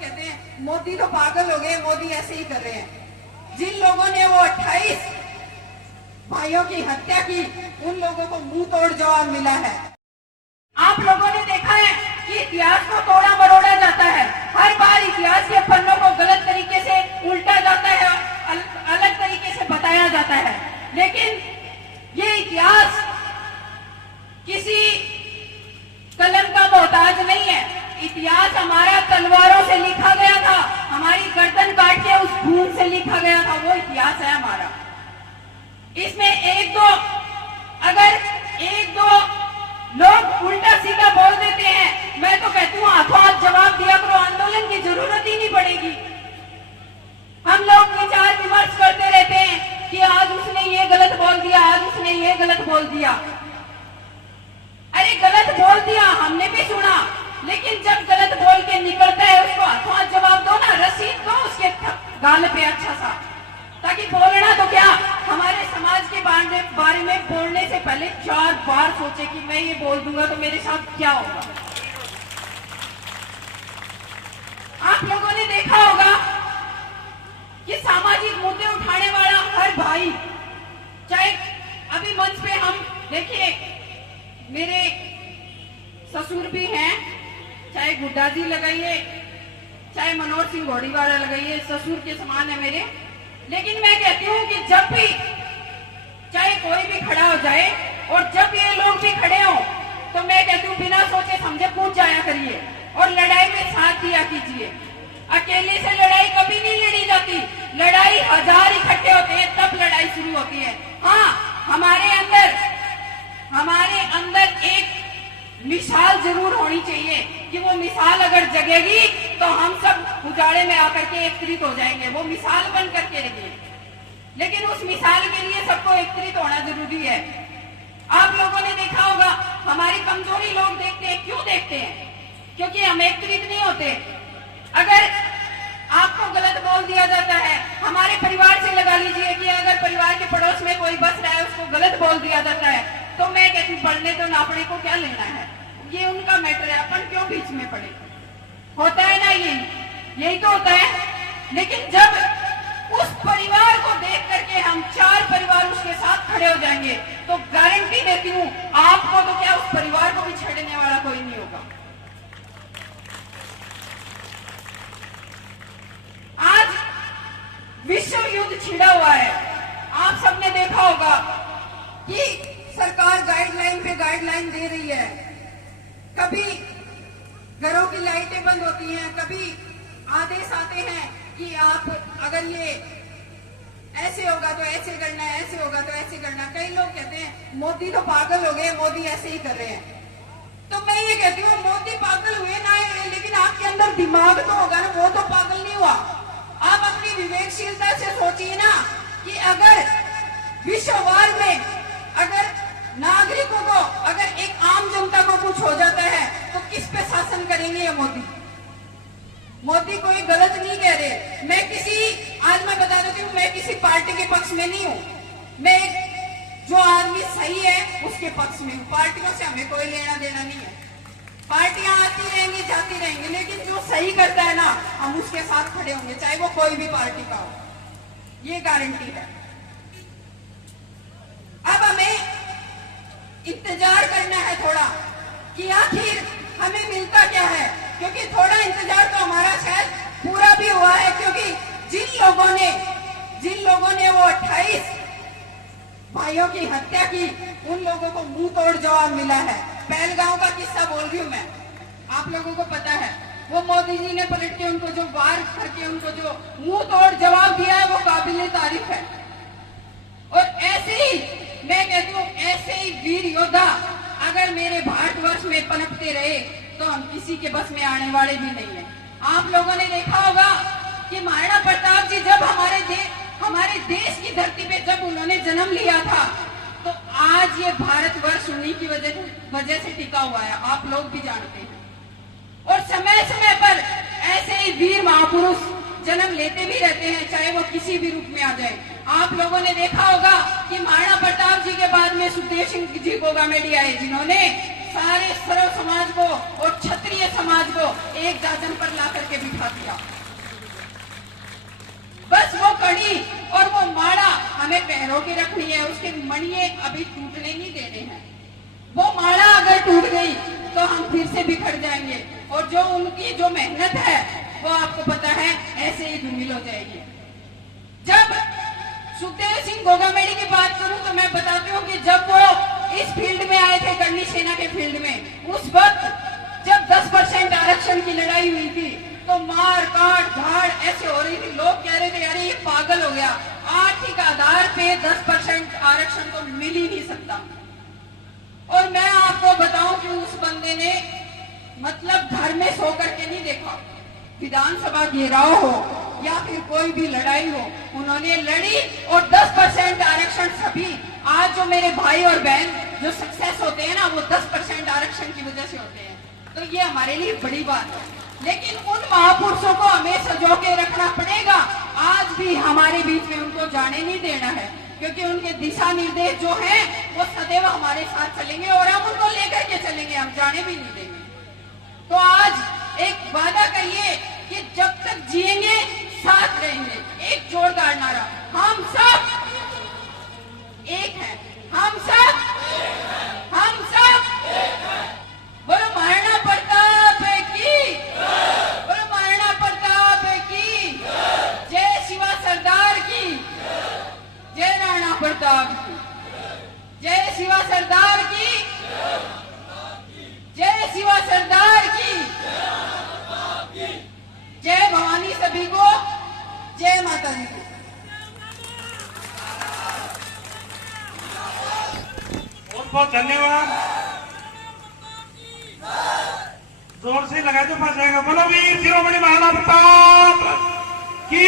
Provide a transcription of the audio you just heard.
कहते हैं मोदी तो पागल हो गए, मोदी ऐसे ही कर रहे हैं। जिन लोगों ने वो 28 भाइयों की हत्या की, उन लोगों को मुंह तोड़ जवाब मिला है। आप लोगों ने देखा है कि इतिहास को तोड़ा मरोड़ा जाता है, हर बार इतिहास के पन्नों को गलत तरीके से उल्टा जाता है, अलग तरीके से बताया जाता है। लेकिन ये इतिहास किसी कलम का मोहताज नहीं है। इतिहास हमारा तलवारों से लिखा गया था, हमारी गर्दन काट के उस खून से लिखा गया था, वो इतिहास है हमारा। इसमें अगर एक दो लोग उल्टा सीधा बोल देते हैं, मैं तो कहती हूँ हाथों हाथ जवाब दिया करो, आंदोलन की जरूरत ही नहीं पड़ेगी। हम लोग विचार विमर्श करते रहते हैं कि आज उसने ये गलत बोल दिया, आज उसने ये गलत बोल दिया। अरे गलत बोल दिया, हमने भी सुना, लेकिन जब गलत बोल के निकलता है उसको हाथों हाथ जवाब दो ना, रसीद दो उसके गाल पे अच्छा सा, ताकि बोलना तो क्या, हमारे समाज के बारे में बोलने से पहले 4 बार सोचे कि मैं ये बोल दूंगा तो मेरे साथ क्या होगा। आप लोगों ने देखा होगा कि सामाजिक मुद्दे उठाने वाला हर भाई, चाहे अभी मंच पे हम देखिए मेरे ससुर भी हैं, चाहे गुड्डा जी लगाइए, चाहे मनोहर सिंह घोड़ीवाला लगाइए, ससुर के समान है मेरे। लेकिन मैं कहती हूँ कि जब भी चाहे कोई भी खड़ा हो जाए और जब ये लोग भी खड़े हो, तो मैं कहती हूँ बिना सोचे समझे पूछ जाया करिए और लड़ाई में साथ दिया कीजिए। अकेले से लड़ाई कभी नहीं लड़ी जाती, लड़ाई 1000 इकट्ठे होते हैं तब लड़ाई शुरू होती है। हाँ, हमारे अंदर एक मिसाल जरूर होनी चाहिए कि वो मिसाल अगर जगेगी तो हम सब उजाड़े में आकर के एकत्रित हो जाएंगे, वो मिसाल बन करके रहेगी। लेकिन उस मिसाल के लिए सबको एकत्रित होना जरूरी है। आप लोगों ने देखा होगा हमारी कमजोरी लोग देखते हैं, क्यों देखते हैं? क्योंकि हम एकत्रित नहीं होते। अगर आपको गलत बोल दिया जाता है, हमारे परिवार से लगा लीजिए कि अगर परिवार के पड़ोस में कोई बस रहा है उसको गलत बोल दिया जाता है, तो मैं कहती हूँ पढ़ने तो ना पढ़े को क्या लेना है, ये उनका मैटर है, अपन क्यों बीच में पड़े। होता है ना, यही तो होता है। लेकिन जब उस परिवार को देख करके हम 4 परिवार उसके साथ खड़े हो जाएंगे, तो गारंटी देती हूँ आपको तो क्या, उस परिवार को भी छेड़ने वाला कोई नहीं होगा। आज विश्व युद्ध छिड़ा हुआ है। आप सबने देखा होगा कि सरकार गाइडलाइन पे गाइडलाइन दे रही है, कभी घरों की लाइटें बंद होती हैं, कभी आदेश आते हैं कि आप अगर ये ऐसे होगा तो ऐसे करना है, ऐसे होगा तो ऐसे करना। कई लोग कहते हैं मोदी तो पागल हो गए, मोदी ऐसे ही कर रहे हैं। तो मैं ये कहती हूँ मोदी पागल हुए ना हुए, लेकिन आपके अंदर दिमाग तो होगा ना, वो तो पागल नहीं हुआ। आप अपनी विवेकशीलता से सोचिए ना कि अगर विश्ववार में अगर नागरिकों को, अगर एक आम जनता को कुछ हो जाता है तो किस पे शासन करेंगे ये मोदी? मोदी कोई गलत नहीं कह रहे। आज मैं बता देती हूँ, मैं किसी पार्टी के पक्ष में नहीं हूँ। मैं जो आदमी सही है उसके पक्ष में हूँ। पार्टियों से हमें कोई लेना देना नहीं है। पार्टियां आती रहेंगी जाती रहेंगी, लेकिन जो सही करता है ना, हम उसके साथ खड़े होंगे, चाहे वो कोई भी पार्टी का हो, ये गारंटी है। अब हमें इंतजार करना है थोड़ा कि आखिर हमें मिलता क्या है, क्योंकि थोड़ा इंतजार तो हमारा शायद पूरा भी हुआ है। क्योंकि जिन लोगों ने वो 28 भाइयों की हत्या की, उन लोगों को मुंह तोड़ जवाब मिला है। पहलगांव का किस्सा बोल रही हूँ मैं, आप लोगों को पता है। वो मोदी जी ने पलट के उनको जो वार करके उनको जो मुंह तोड़ जवाब दिया है, वो काबिले तारीफ है। और ऐसे ही मैं कहती हूँ, ऐसे ही वीर योद्धा अगर मेरे भारतवर्ष में पनपते रहे तो हम किसी के बस में आने वाले भी नहीं है। आप लोगों ने देखा होगा कि महाराणा प्रताप जी जब हमारे देश की धरती पे जब उन्होंने जन्म लिया था, तो आज ये भारतवर्ष उन्हीं की वजह से टिका हुआ है, आप लोग भी जानते हैं। और समय समय पर ऐसे ही वीर महापुरुष जन्म लेते भी रहते हैं, चाहे वो किसी भी रूप में आ जाए। आप लोगों ने देखा होगा कि महाराणा प्रताप जी के बाद में सुखदेव सिंह जी गोगामेडी आए, जिन्होंने सारे सर्व समाज को और क्षत्रिय समाज को एक दादन पर ला करके बिठा दिया। बस वो कड़ी और वो माला हमें पैरों की रखनी है, उसके मणिये अभी टूटने नहीं देने हैं। वो माला अगर टूट गई तो हम फिर से बिखर जाएंगे और जो उनकी जो मेहनत है वो आपको पता है ऐसे ही धूमिल हो जाएगी। जब सुखदेव सिंह गोगामेड़ी की बात करूं तो मैं बताती हूँ कि जब वो इस फील्ड में आए थे, करणी सेना के फील्ड में, उस वक्त जब 10% आरक्षण की लड़ाई हुई थी तो मार काट धाड़ ऐसे हो रही थी। लोग कह रहे थे अरे ये पागल हो गया, आर्थिक आधार पे 10% आरक्षण तो मिल ही नहीं सकता। और मैं आपको बताऊं कि उस बंदे ने मतलब घर में सो करके नहीं देखा, विधानसभा घेराव हो या फिर कोई भी लड़ाई हो, उन्होंने लड़ी और 10% आरक्षण सभी आज जो मेरे भाई और बहन जो सक्सेस होते हैं ना वो 10% आरक्षण की वजह से होते हैं। तो ये हमारे लिए बड़ी बात है, लेकिन उन महापुरुषों को हमें सजो के रखना पड़ेगा। आज भी हमारे बीच में उनको जाने नहीं देना है, क्योंकि उनके दिशा निर्देश जो हैं वो सदैव हमारे साथ चलेंगे और हम उनको लेकर के चलेंगे, हम जाने भी नहीं देंगे। तो आज एक वादा करिए कि जब तक जिएंगे साथ रहेंगे। एक जोरदार नारा, हम सब एक हैं, हम सब बोलो महाराणा प्रताप की, बोलो महाराणा प्रताप की जय, शिवा सरदार की जय, राणा प्रताप की जय, शिवा सरदार की जय, शिवा सरदार की जय, भवानी सभी को जय माता दी को। बहुत बहुत धन्यवाद। जोर से लगा तो फंस जाएगा। बोलो वीर शिरोमणि महाराणा प्रताप की